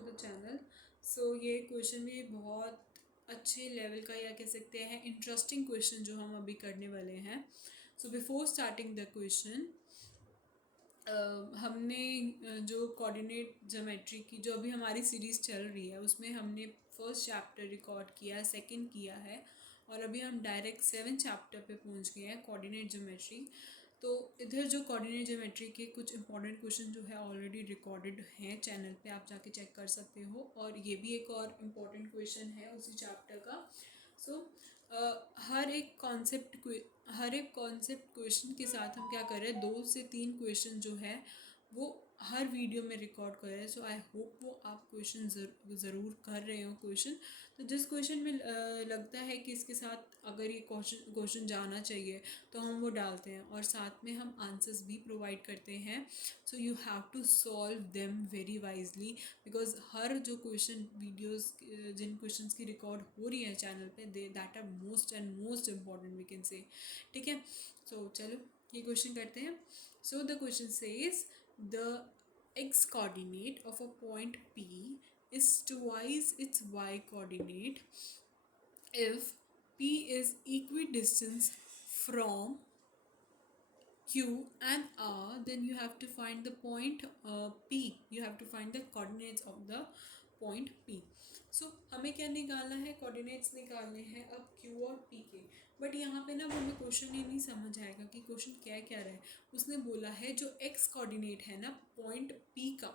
To the channel. सो ये question भी बहुत अच्छे लेवल का या कह सकते हैं इंटरेस्टिंग क्वेश्चन जो हम अभी करने वाले हैं। So before starting the question हमने जो कोऑर्डिनेट ज्योमेट्री की जो अभी हमारी सीरीज़ चल रही है उसमें हमने फर्स्ट चैप्टर रिकॉर्ड किया, सेकंड किया है और अभी हम डायरेक्ट 7th चैप्टर पे पहुंच गए हैं कोऑर्डिनेट ज्योमेट्री। तो इधर जो कोऑर्डिनेट ज्योमेट्री के कुछ इंपॉर्टेंट क्वेश्चन जो है ऑलरेडी रिकॉर्डेड हैं चैनल पे, आप जाके चेक कर सकते हो। और ये भी एक और इम्पॉर्टेंट क्वेश्चन है उसी चैप्टर का। सो हर एक कॉन्सेप्ट क्वेश्चन के साथ हम क्या कर रहे हैं, 2 से 3 क्वेश्चन जो है वो हर वीडियो में रिकॉर्ड कर रहे हैं। सो आई होप वो आप क्वेश्चन ज़रूर कर रहे हो क्वेश्चन। तो जिस क्वेश्चन में लगता है कि इसके साथ अगर ये क्वेश्चन जाना चाहिए तो हम वो डालते हैं और साथ में हम आंसर्स भी प्रोवाइड करते हैं। So you have to solve them very wisely because हर जो क्वेश्चन वीडियोस जिन क्वेश्चंस की रिकॉर्ड हो रही है चैनल पे that are most important we can say. ठीक है, सो चलो ये क्वेश्चन करते हैं। So the question says the x coordinate of a point P is twice its y coordinate if P is equidistant from Q and R, then you have to find the point P. You have to find the coordinates of the point P. So हमें क्या निकालना है, coordinates निकालने हैं अब Q और P के। But यहाँ पे ना हमें क्वेश्चन ही नहीं समझ आएगा कि क्वेश्चन क्या क्या रहा है। उसने बोला है जो x कोऑर्डिनेट है ना पॉइंट P का,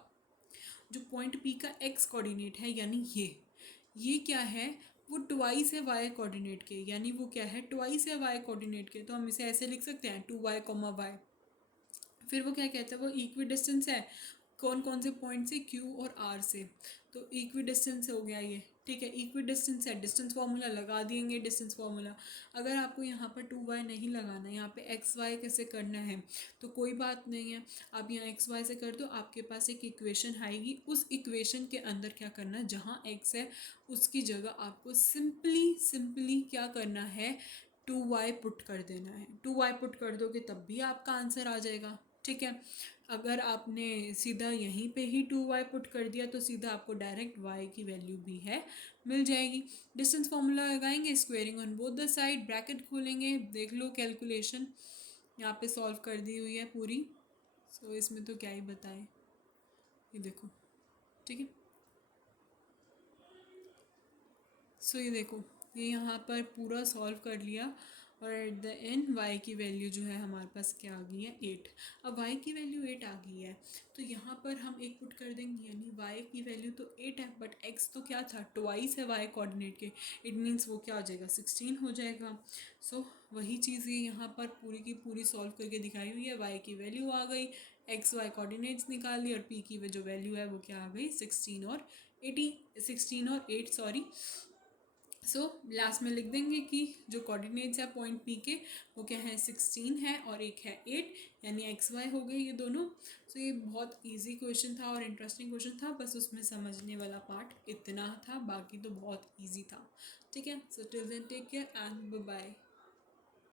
जो पॉइंट P का x कोऑर्डिनेट है यानी ये क्या है, वो ट्वाइस है y कोऑर्डिनेट के, यानी वो क्या है ट्वाइस है y कोऑर्डिनेट के। तो हम इसे ऐसे लिख सकते हैं 2y, y। फिर वो क्या कहता है, वो इक्वी डिस्टेंस है कौन कौन से पॉइंट से, Q और R से। तो इक्वी डिस्टेंस हो गया ये, ठीक है। इक्वी डिस्टेंस है, डिस्टेंस फार्मूला लगा देंगे, डिस्टेंस फार्मूला। अगर आपको यहाँ पर 2y नहीं लगाना, यहाँ पे xy कैसे करना है तो कोई बात नहीं है, आप यहाँ xy से कर दो, आपके पास एक इक्वेशन आएगी। उस इक्वेशन के अंदर क्या करना, जहाँ x है उसकी जगह आपको सिंपली क्या करना है, 2y पुट कर देना है। 2y पुट कर दोगे तब भी आपका आंसर आ जाएगा, ठीक है। अगर आपने सीधा यहीं पे ही 2y पुट कर दिया तो सीधा आपको डायरेक्ट y की वैल्यू भी है मिल जाएगी। डिस्टेंस फार्मूला लगाएंगे, squaring on both the side, bracket खोलेंगे, देख लो कैलकुलेशन यहाँ पे सॉल्व कर दी हुई है पूरी। सो इसमें तो क्या ही बताएं, ये देखो, ठीक है। सो ये देखो, ये यहाँ पर पूरा सॉल्व कर लिया और एट द एंड y की वैल्यू जो है हमारे पास क्या आ गई है 8। अब y की वैल्यू 8 आ गई है तो यहाँ पर हम एक पुट कर देंगे, यानी y की वैल्यू तो 8 है बट x तो क्या था, ट्वाइस है y कोऑर्डिनेट के। इट मीन्स वो क्या हो जाएगा, 16 हो जाएगा। सो वही चीज़ ये यहाँ पर पूरी की पूरी सॉल्व करके दिखाई हुई है। y की वैल्यू आ गई, x y कोऑर्डिनेट्स निकाल ली और p की जो वैल्यू है वो क्या आ गई, 16 और 8 सॉरी। सो लास्ट में लिख देंगे कि जो कोऑर्डिनेट्स है पॉइंट पी के वो क्या है, 16 है और एक है 8, यानी एक्स वाई हो गए ये दोनों। सो ये बहुत इजी क्वेश्चन था और इंटरेस्टिंग क्वेश्चन था, बस उसमें समझने वाला पार्ट इतना था, बाकी तो बहुत इजी था, ठीक है। So till then take care and bye bye.